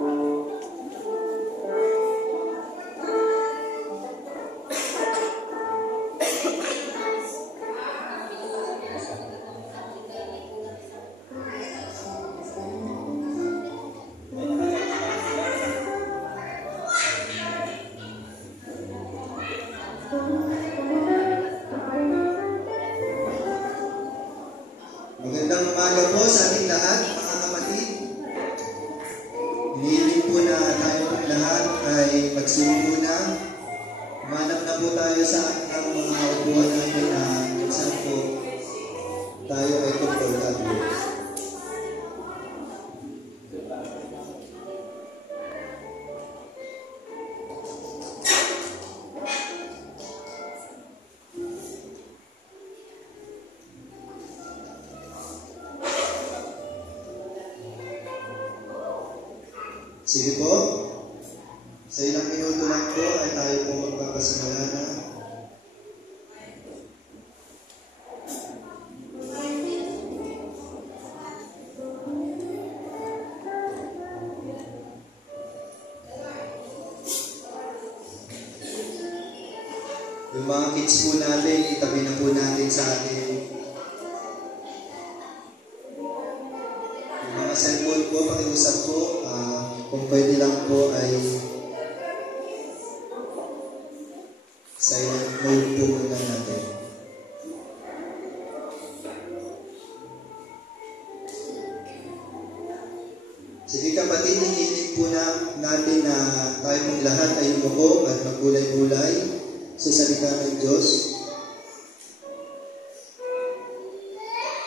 Magandang umaga po sa ating lahat, mga kapatid. Hinihiling po na tayo lahat ay magsimulo na. Manap na po tayo sa ating mga upuan natin na saan po tayo ay komportable. Sige po, sa ilang minuto lang po ay tayo po magpapasimula na. Yung mga kids po natin, itabi na po natin sa atin. Yung mga cellphone po, pakiusap po. Kung pwede lang po ay silent mode po muna natin. Sige kapatid, hinihiling po natin na tayo pong lahat ay umuko at maggulay-gulay sa salita ng Diyos.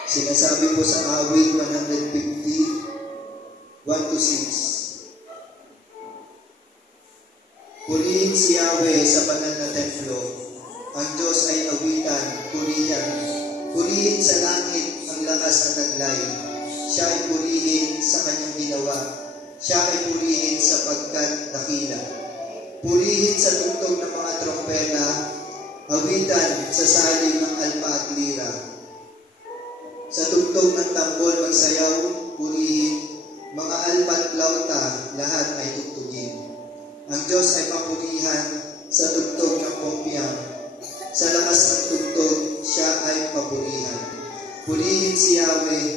Sinasabi po sa awit 150, 1-6. Purihin si Yahweh sa banal na templo. Ang Diyos ay awitan, purihan. Purihin sa langit ang lakas ng taglay. Siya ay purihin sa kanyang ginawa. Siya ay purihin sapagkat dakila. Purihin sa tugtog ng mga trompeta. Awitan sa saling ng alpa at lira. Sa tugtog ng tambol magsayaw, purihin. Mga alpa at lauta, lahat ay tugtugin. Ang Diyos ay papurihan sa tugtog ng pompiang. Sa lakas ng tugtog, siya ay papurihan. Purihin si Yahweh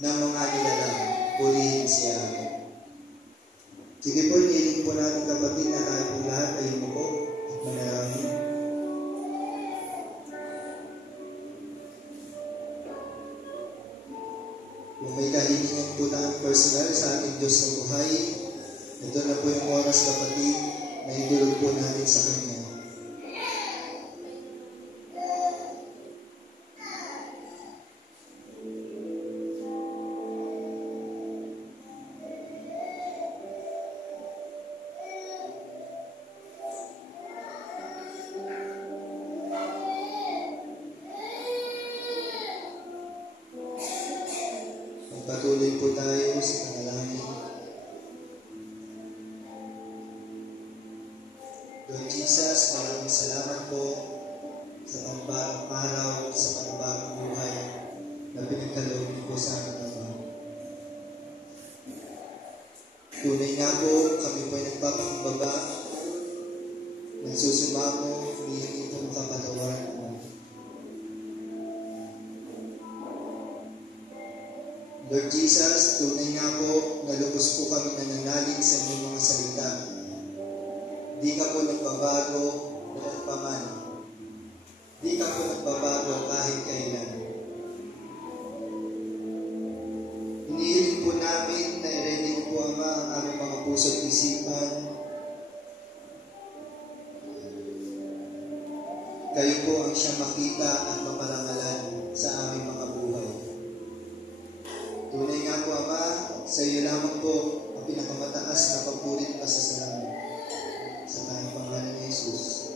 ng mga nilalang. Purihin si Yahweh. Sige po, hinihiling po natin kapatid na tayo po lahat ay umuko at manalangin. Kung may kahilingan po tayong personal sa ating Diyos na buhay, ito na po yung oras kapatid na idulog po natin sa Kanya. Magpatuloy po tayo sa panalangin. Lord Jesus, maraming salamat po sa panibagong araw, sa panibagong buhay na pinagkaloob niyo po sa amin, Ama. Tunay nga po, kami po ay nagpapakumbaba, nagsusumamo, humihingi po ng kapatawaran, Ama. Lord Jesus, tunay nga po, nalubos po kami nananalig sa inyong mga salita. Di ka po nagbabago noon pa man. Di ka po nagbabago kahit kailan. Hinihiling po namin na i-ready po, Ama, ang aming mga puso at isipan. Kayo po ang siyang makita at maparangalan sa aming mga buhay. Tunay nga po, Ama, sa iyo lamang po ang pinakamataas na pagpurit pa sa salamat. Sa tayong pangalan ni Jesus.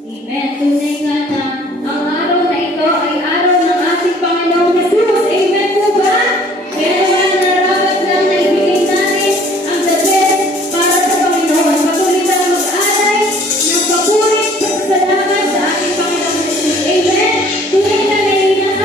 Amen. Tunay nga na ang araw na ito ay araw ng ating Panginoong Jesus. Amen po ba? Kaya naman narapat lang na ibigay natin ang the best para sa Panginoon. Patuloy na mag-alay ng papurit at salamat sa ating Panginoong Jesus. Amen. Tunay na naiingat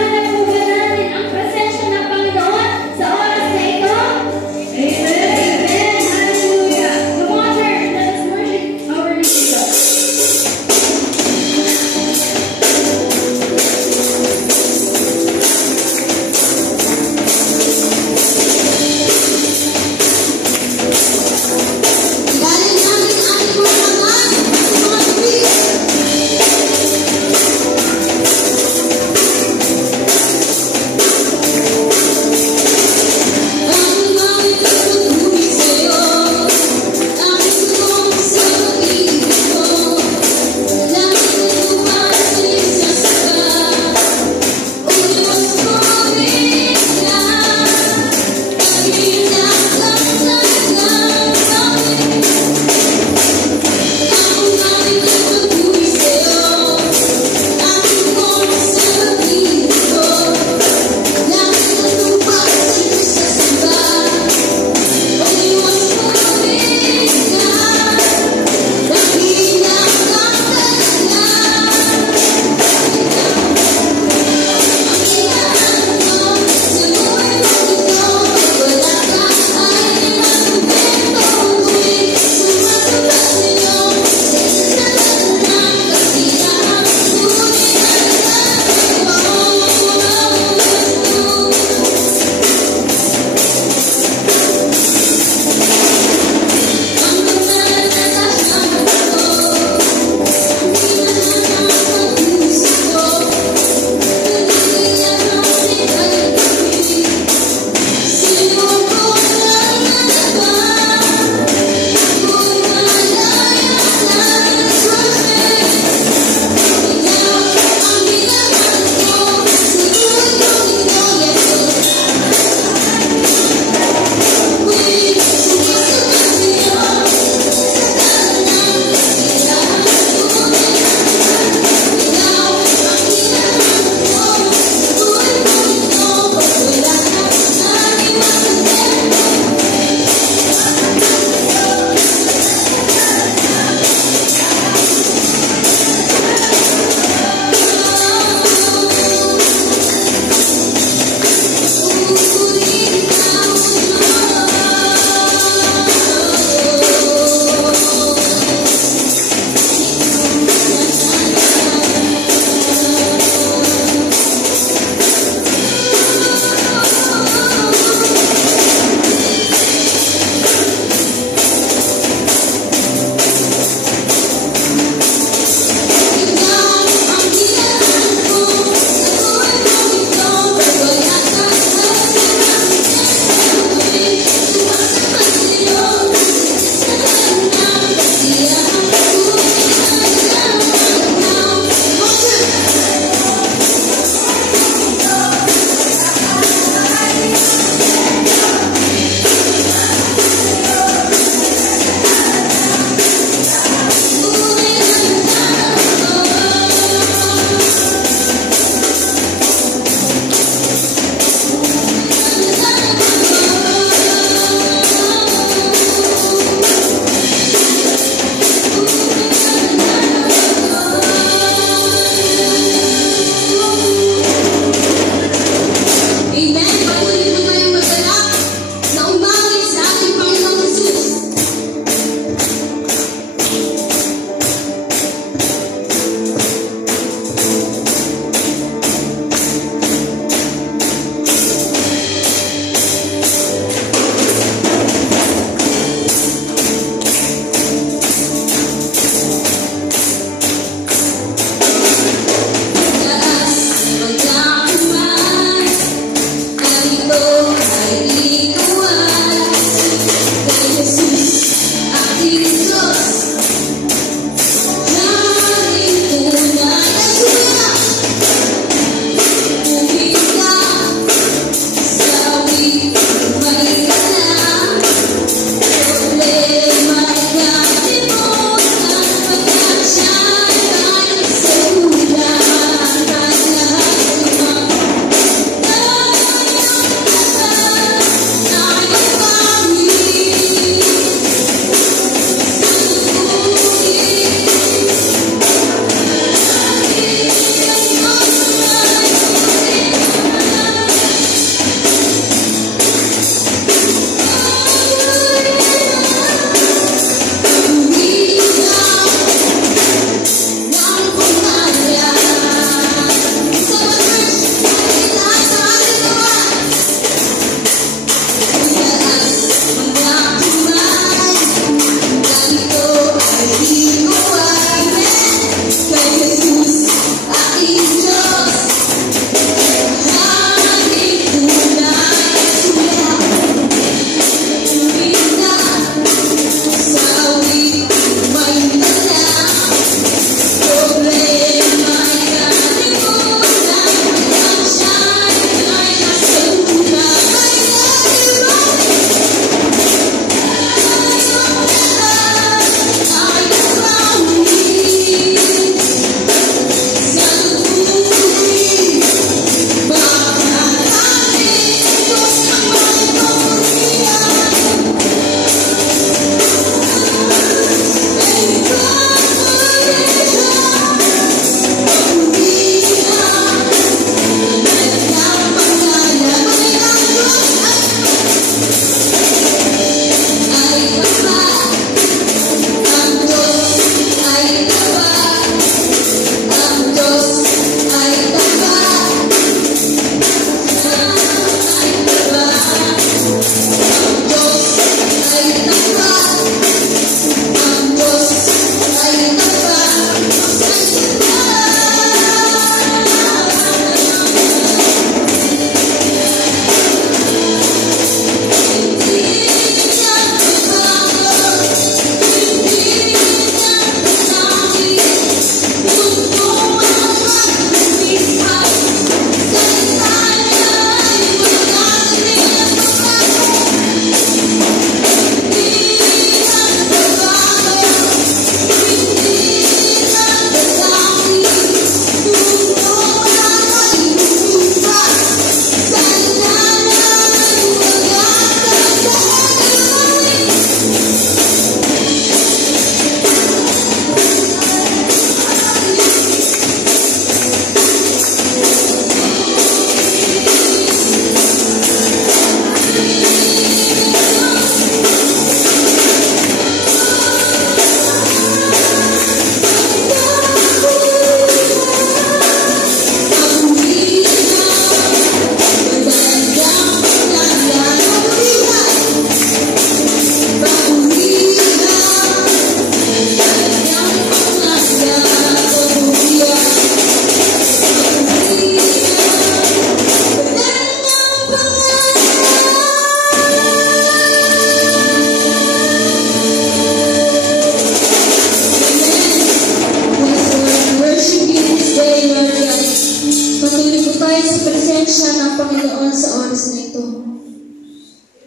presensya ng Panginoon sa oras na ito.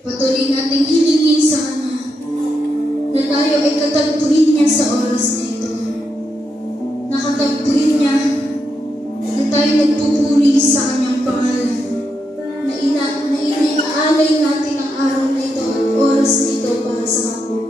Patuloy nating hilingin sa Kanya na tayo ay katagpuin niya sa oras na ito. Nakatagpuin niya na tayo nagpupuri sa Kanyang pangalan. Na inaalay natin ang araw na ito at oras na ito para sa kapwa.